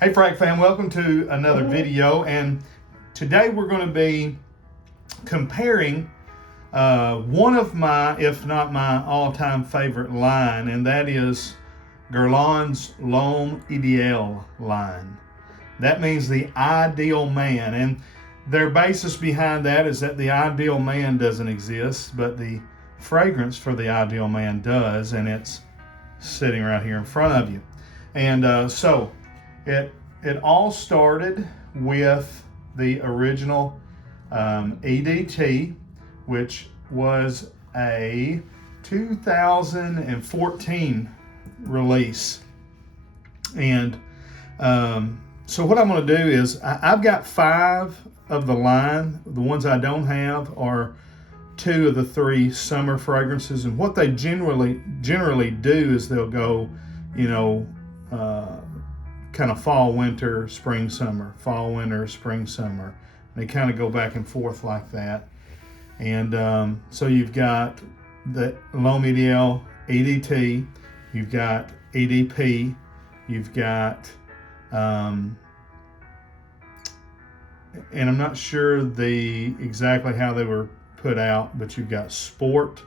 Hey Frack fam, welcome to another video, and today we're going to be comparing one of my, if not my all-time favorite line, and that is Guerlain's L'Homme Ideal line. That means the ideal man, and their basis behind that is that the ideal man doesn't exist, but the fragrance for the ideal man does, and it's sitting right here in front of you. And so it all started with the original EDT, which was a 2014 release. And so what I'm going to do is I've got 5 of the line. The ones I don't have are 2 of the 3 summer fragrances. And what they generally do is they'll go, kind of fall, winter, spring, summer, fall, winter, spring, summer. They kind of go back and forth like that. And so you've got the L'Homme Ideal EDT, you've got EDP, you've got, and I'm not sure exactly how they were put out, but you've got Sport,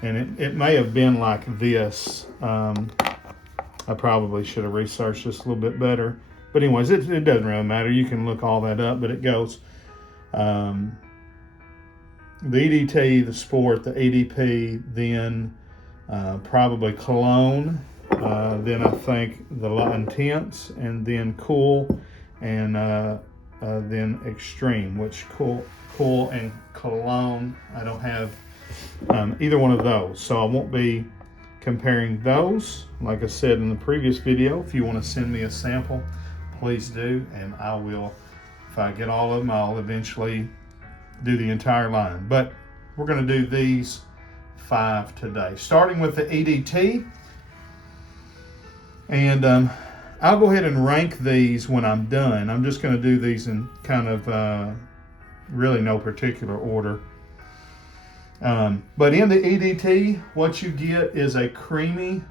and it may have been like this. I probably should have researched this a little bit better. But anyways, it doesn't really matter. You can look all that up, but it goes the EDT, the Sport, the EDP, then probably Cologne, then I think the Intense, and then Cool, and then Extreme, which Cool and Cologne, I don't have either one of those. So I won't be comparing those. Like I said in the previous video, if you want to send me a sample, please do, and I will, if I get all of them, I'll eventually do the entire line. But we're going to do these 5 today, starting with the EDT. And I'll go ahead and rank these when I'm done. I'm just going to do these in kind of really no particular order. But in the EDT, what you get is a creamy,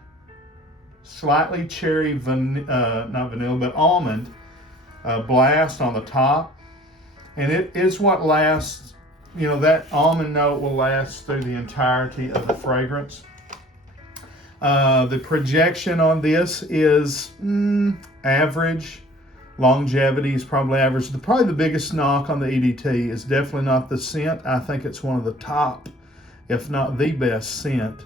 slightly cherry, not vanilla, but almond blast on the top. And it is what lasts, that almond note will last through the entirety of the fragrance. The projection on this is average. Longevity is probably average. Probably the biggest knock on the EDT is definitely not the scent. I think it's one of the top, if not the best scent.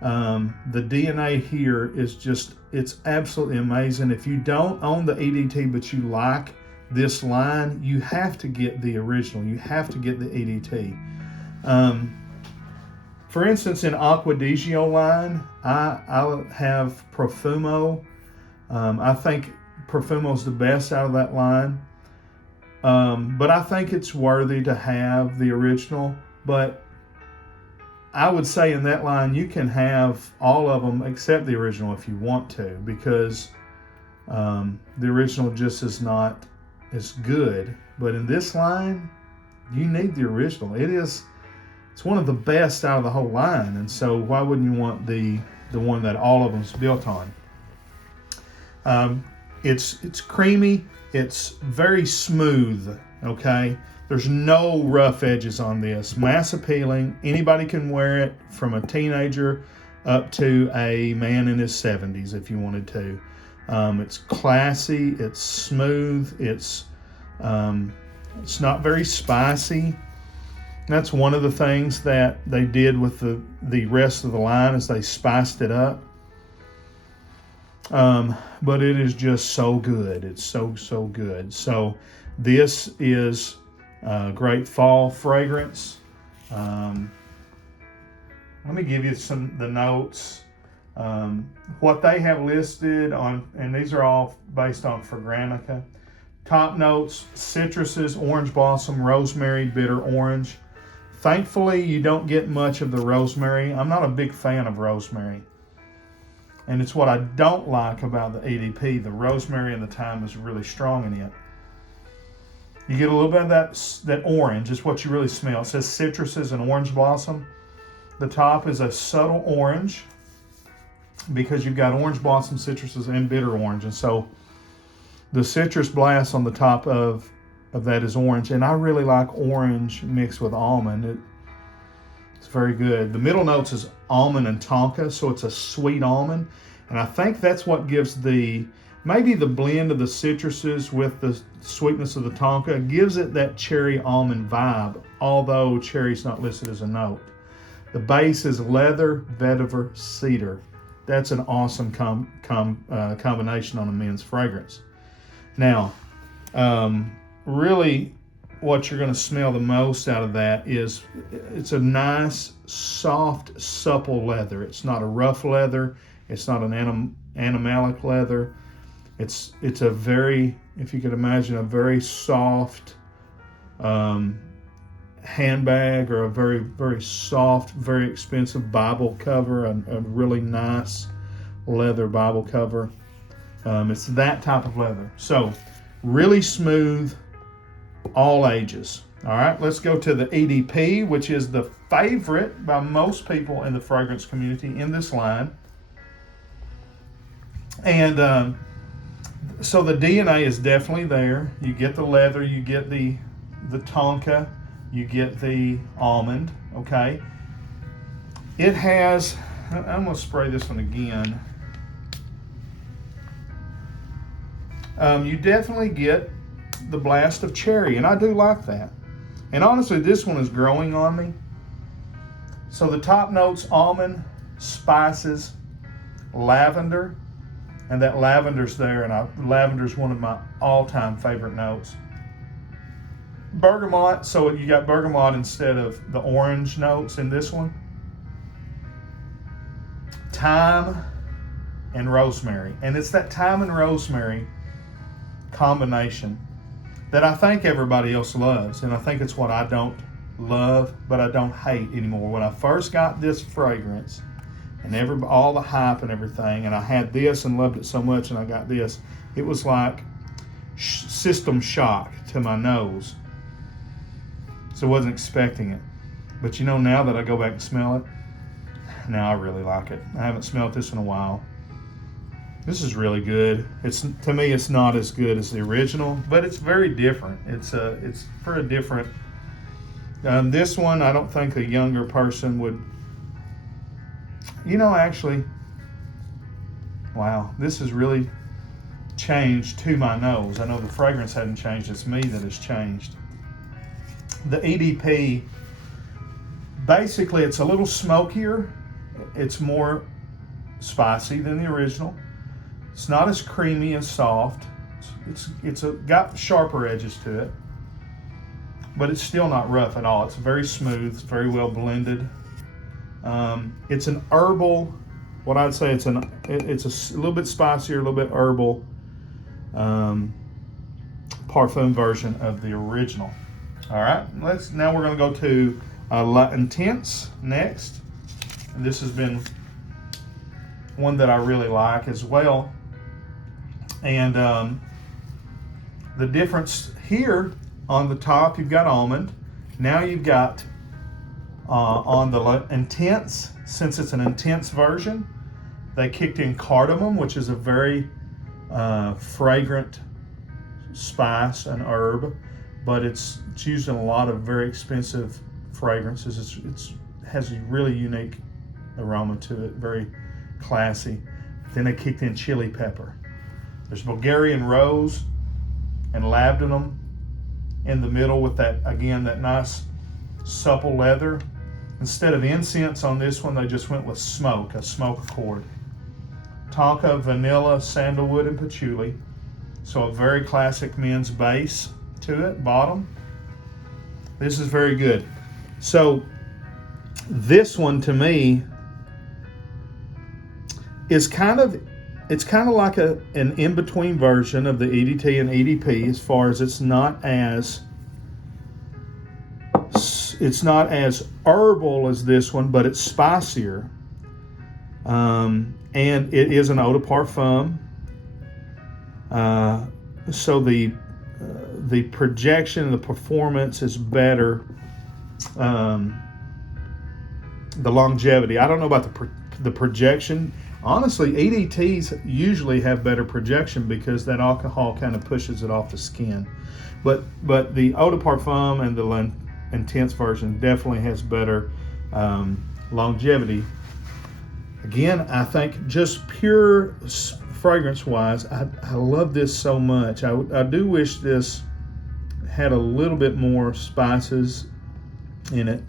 The DNA here is just, it's absolutely amazing. If you don't own the EDT but you like this line, you have to get the original. You have to get the EDT. For instance, in Acqua di Gio line, I have Profumo. I think Profumo's the best out of that line. But I think it's worthy to have the original. But I would say in that line, you can have all of them except the original if you want to, because the original just is not as good. But in this line, you need the original. It's one of the best out of the whole line, and so why wouldn't you want the one that all of them's built on? It's creamy. It's very smooth. Okay. There's no rough edges on this. Mass appealing. Anybody can wear it, from a teenager up to a man in his 70s if you wanted to. It's classy. It's smooth. It's not very spicy. That's one of the things that they did with the rest of the line, is they spiced it up. But it is just so good. It's so good. So this is great fall fragrance. Let me give you the notes. What they have listed on, and these are all based on Fragrantica. Top notes: citruses, orange blossom, rosemary, bitter orange. Thankfully, you don't get much of the rosemary. I'm not a big fan of rosemary. And it's what I don't like about the EDP. The rosemary and the thyme is really strong in it. You get a little bit of that orange is what you really smell. It says citruses and orange blossom. The top is a subtle orange because you've got orange blossom, citruses, and bitter orange. And so The citrus blast on the top of that is orange, and I really like orange mixed with almond. It's very good. The middle notes is almond and tonka, so it's a sweet almond, and I think that's what gives maybe the blend of the citruses with the sweetness of the tonka gives it that cherry almond vibe, although cherry's not listed as a note. The base is leather, vetiver, cedar. That's an awesome combination on a men's fragrance. Now, really what you're going to smell the most out of that is it's a nice, soft, supple leather. It's not a rough leather. It's not an animalic leather. It's a very, if you could imagine, a very soft handbag, or a very, very soft, very expensive Bible cover, a really nice leather Bible cover. It's that type of leather. So really smooth, all ages. All right, let's go to the EDP, which is the favorite by most people in the fragrance community in this line. And so the DNA is definitely there. You get the leather, you get the tonka, you get the almond, okay? It has, I'm gonna spray this one again. You definitely get the blast of cherry, and I do like that. And honestly, this one is growing on me. So the top notes, almond, spices, lavender, and that lavender's there, and lavender's one of my all-time favorite notes. Bergamot, so you got bergamot instead of the orange notes in this one. Thyme and rosemary, and it's that thyme and rosemary combination that I think everybody else loves, and I think it's what I don't love, but I don't hate anymore. When I first got this fragrance, and all the hype and everything, and I had this and loved it so much, and I got this, it was like system shock to my nose. So I wasn't expecting it. But you know, now that I go back and smell it, now I really like it. I haven't smelled this in a while. This is really good. To me, it's not as good as the original, but it's very different. It's for a different. This one, I don't think a younger person would. You know, actually, wow, this has really changed to my nose. I know the fragrance hadn't changed. It's me that has changed. The EDP, basically, it's a little smokier. It's more spicy than the original. It's not as creamy and soft. It's got sharper edges to it, but it's still not rough at all. It's very smooth. It's very well blended. It's an herbal. What I'd say it's a little bit spicier, a little bit herbal parfum version of the original. All right, now we're going to go to La Intense next. And this has been one that I really like as well. And the difference here on the top, you've got almond. Now you've got on the Intense, since it's an intense version, they kicked in cardamom, which is a very fragrant spice and herb, but it's used in a lot of very expensive fragrances. It has a really unique aroma to it, very classy. Then they kicked in chili pepper. There's Bulgarian rose and labdanum in the middle with that, again, that nice supple leather. Instead of incense on this one, they just went with smoke, a smoke accord. Tonka, vanilla, sandalwood, and patchouli. So a very classic men's base to it, bottom. This is very good. So this one to me is it's kind of like an in-between version of the EDT and EDP, as far as it's not as herbal as this one, but it's spicier. And it is an Eau de Parfum. So the projection, the performance is better. The longevity, I don't know about the projection. Honestly, EDTs usually have better projection because that alcohol kind of pushes it off the skin. But the Eau de Parfum and the Intense version definitely has better longevity. Again, I think just pure fragrance-wise, I love this so much. I do wish this had a little bit more spices in it,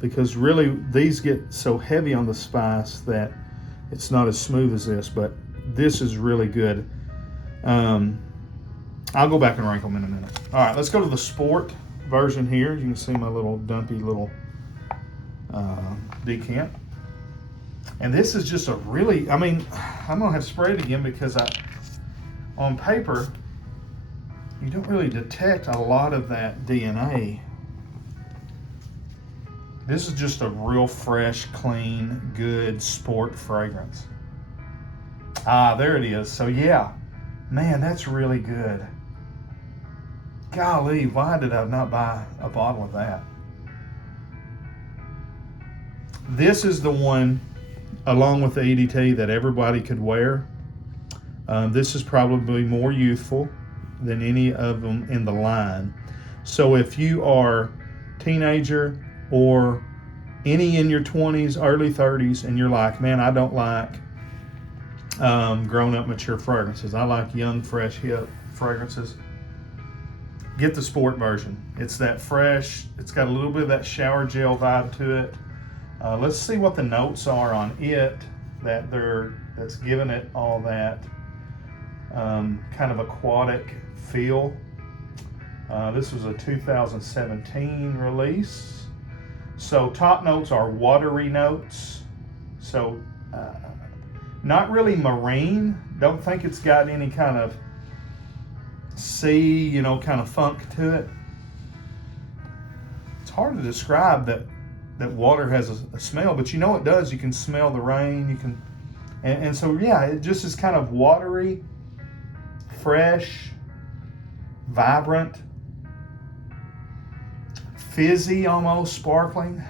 because really these get so heavy on the spice that it's not as smooth as this, but this is really good. I'll go back and rank them in a minute. All right, let's go to the Sport version here. You can see my little dumpy little decant. And this is just a really, I mean, I'm gonna have to spray it again because on paper, you don't really detect a lot of that DNA. This is just a real fresh, clean, good Sport fragrance. Ah, there it is. So yeah, man, that's really good. Golly, why did I not buy a bottle of that? This is the one, along with the EDT, that everybody could wear. This is probably more youthful than any of them in the line. So if you are teenager or any in your 20s, early 30s, and you're like, man, I don't like grown-up mature fragrances. I like young, fresh, hip fragrances. Get the Sport version. It's that fresh. It's got a little bit of that shower gel vibe to it. Let's see what the notes are on it that's giving it all that kind of aquatic feel. This was a 2017 release. So top notes are watery notes. So not really marine. Don't think it's got any kind of sea, kind of funk to it. It's hard to describe that water has a smell, but it does. You can smell the rain. You can, and so yeah, it just is kind of watery, fresh, vibrant, fizzy, almost sparkling.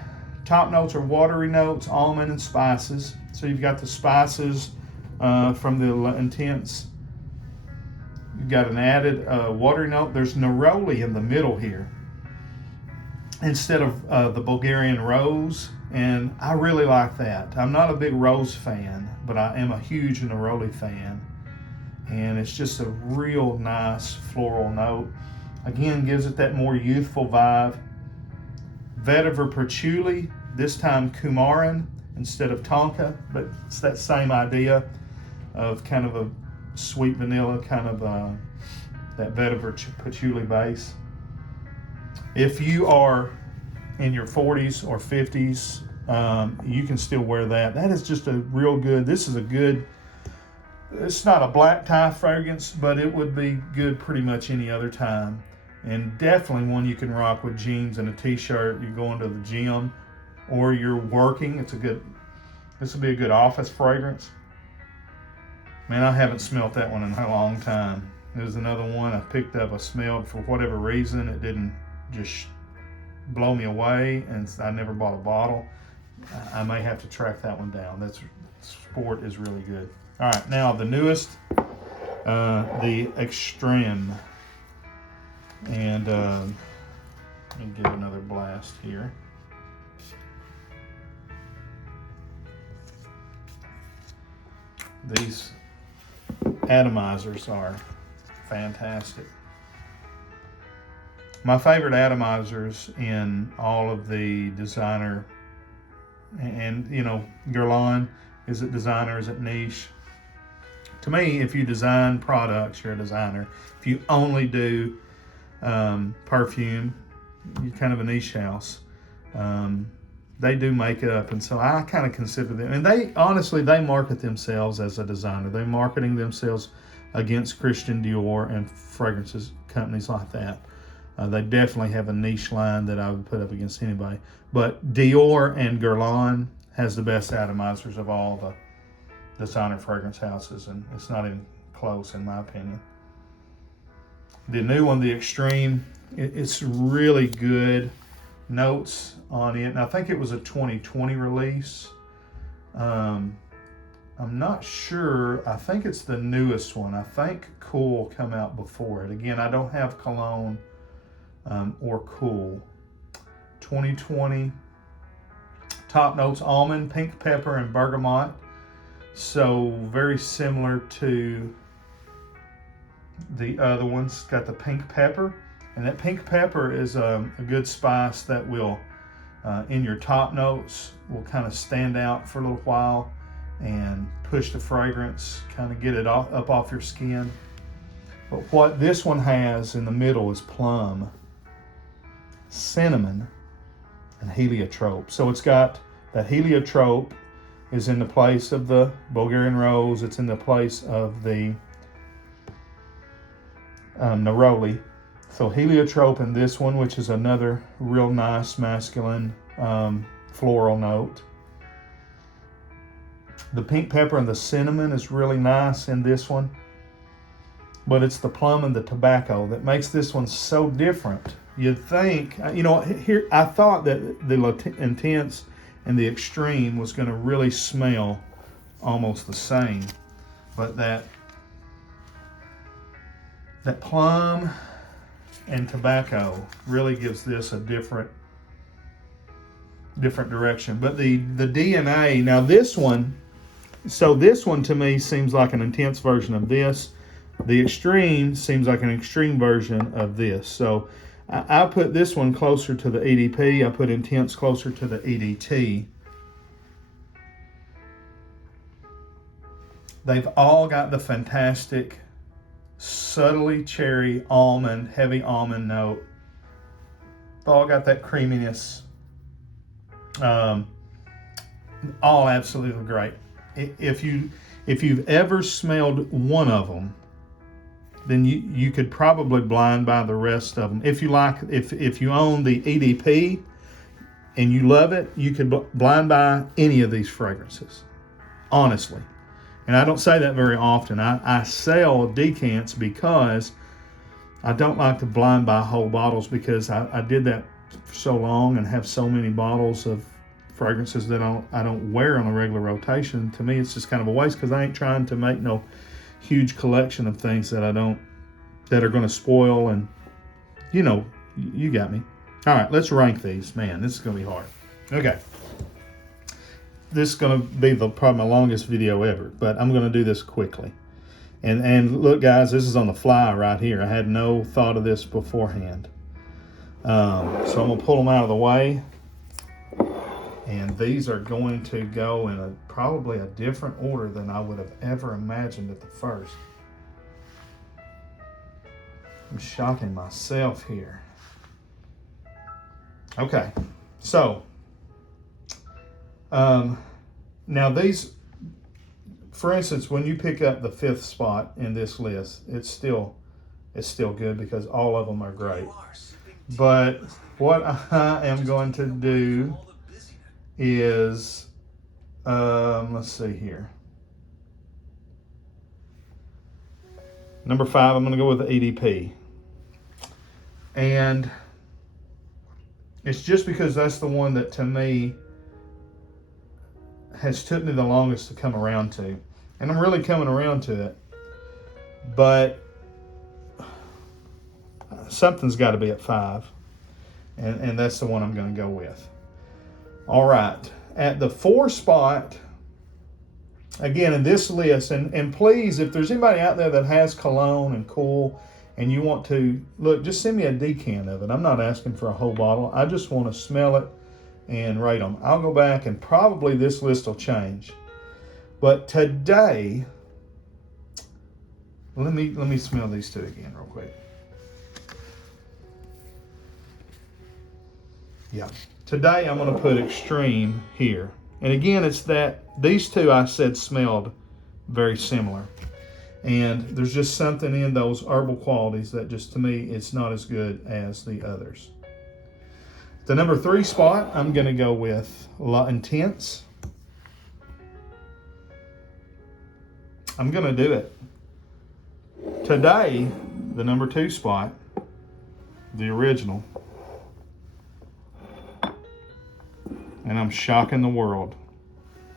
Top notes are watery notes, almond and spices. So you've got the spices from the Intense. You've got an added watery note. There's neroli in the middle here instead of the Bulgarian rose, and I really like that. I'm not a big rose fan, but I am a huge neroli fan, and it's just a real nice floral note. Again, gives it that more youthful vibe. Vetiver Patchouli, this time coumarin instead of tonka, but it's that same idea of kind of a sweet vanilla, kind of that Vetiver Patchouli base. If you are in your 40s or 50s, you can still wear that. That is just a real good, this is a good, it's not a black tie fragrance, but it would be good pretty much any other time. And definitely one you can rock with jeans and a t-shirt. You're going to the gym or you're working. This would be a good office fragrance. Man, I haven't smelled that one in a long time. There's another one I picked up. I smelled, for whatever reason, it didn't just blow me away, and I never bought a bottle. I may have to track that one down. Sport is really good. All right, now the newest, the Extreme. And let me give another blast here. These atomizers are fantastic. My favorite atomizers in all of the designer, and Guerlain, is it designer, is it niche? To me, if you design products, you're a designer. If you only do perfume, you're kind of a niche house. They do makeup, and so I kind of consider them, and they market themselves as a designer. They're marketing themselves against Christian Dior and fragrances companies like that. They definitely have a niche line that I would put up against anybody. But Dior and Guerlain has the best atomizers of all the designer fragrance houses, and it's not even close in my opinion. The new one, the Extreme, it's really good notes on it. And I think it was a 2020 release. I'm not sure. I think it's the newest one. I think Cool come out before it. Again, I don't have Cologne or Cool. 2020. Top notes: almond, pink pepper, and bergamot. So very similar to the other ones. Got the pink pepper, and that pink pepper is a good spice that will, in your top notes, will kind of stand out for a little while and push the fragrance, kind of get it up off your skin. But what this one has in the middle is plum, cinnamon, and heliotrope. So it's got that heliotrope is in the place of the Bulgarian rose. It's in the place of the neroli. So heliotrope in this one, which is another real nice masculine floral note. The pink pepper and the cinnamon is really nice in this one. But it's the plum and the tobacco that makes this one so different. You'd think, here I thought that the intense and the extreme was going to really smell almost the same. But that plum and tobacco really gives this a different direction. But the DNA, now this one to me seems like an intense version of this. The extreme seems like an extreme version of this. So I put this one closer to the EDP. I put intense closer to the EDT. They've all got the fantastic, subtly cherry, almond, heavy almond note. They've all got that creaminess. All absolutely great. If you've ever smelled one of them, then you could probably blind buy the rest of them. If you own the EDP and you love it, you could blind buy any of these fragrances, honestly. And I don't say that very often. I sell decants because I don't like to blind buy whole bottles, because I did that for so long and have so many bottles of fragrances that I don't wear on a regular rotation. To me, it's just kind of a waste, because I ain't trying to make no huge collection of things that are going to spoil, and you got me. All right, let's rank these. Man, this is going to be hard. Okay. This is going to be probably my longest video ever, but I'm going to do this quickly. And look, guys, this is on the fly right here. I had no thought of this beforehand. So I'm going to pull them out of the way. And these are going to go in probably a different order than I would have ever imagined at the first. I'm shocking myself here. Okay, so now these, for instance, when you pick up the 5th spot in this list, it's still good, because all of them are great. But what I am going to do is, let's see here. Number 5, I'm going to go with the EDP. And it's just because that's the one that, to me, has took me the longest to come around to. And I'm really coming around to it. But something's got to be at 5. And that's the one I'm going to go with. All right. At the 4 spot, again, in this list, and please, if there's anybody out there that has Cologne and Cool, and you want to, look, just send me a decant of it. I'm not asking for a whole bottle. I just want to smell it and rate them. I'll go back, and probably this list will change. But today, let me smell these two again real quick. Yeah. Today I'm going to put extreme here. And again, it's that these two I said smelled very similar. And there's just something in those herbal qualities that just, to me, it's not as good as the others. The number 3 spot, I'm going to go with La Intense. I'm going to do it. Today, the number 2 spot, the original. And I'm shocking the world.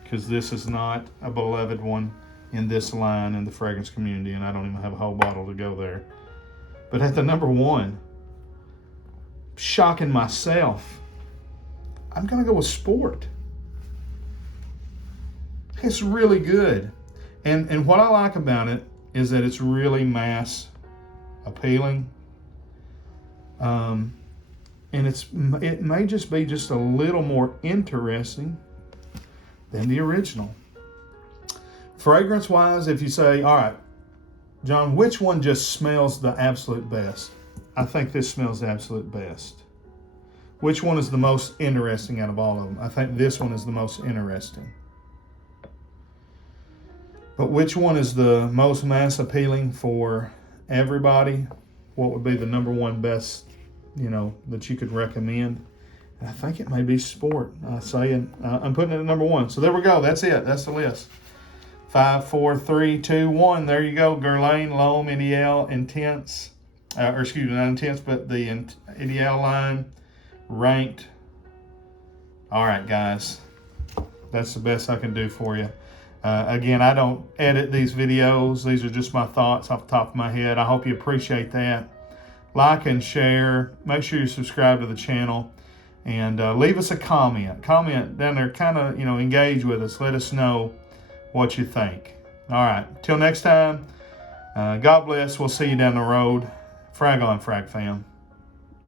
because this is not a beloved one in this line in the fragrance community, and I don't even have a whole bottle to go there. But at the number 1, shocking myself, I'm gonna go with Sport. It's really good. And what I like about it is that it's really mass appealing. And it may just be just a little more interesting than the original. Fragrance wise, if you say, all right, John, which one just smells the absolute best? I think this smells the absolute best. Which one is the most interesting out of all of them? I think this one is the most interesting. But which one is the most mass appealing for everybody? What would be the number 1 best, that you could recommend? And I think it may be Sport. I'm putting it at number 1. So there we go. That's it. That's the list. 5, 4, 3, 2, 1. There you go. Guerlain L'Homme Ideal Intense. Not Intense, but the Ideal line ranked. All right, guys. That's the best I can do for you. Again, I don't edit these videos. These are just my thoughts off the top of my head. I hope you appreciate that. Like and share. Make sure you subscribe to the channel. And leave us a comment. Comment down there. Kind of, engage with us. Let us know what you think. All right. Till next time, God bless. We'll see you down the road. Frag on, Frag fam.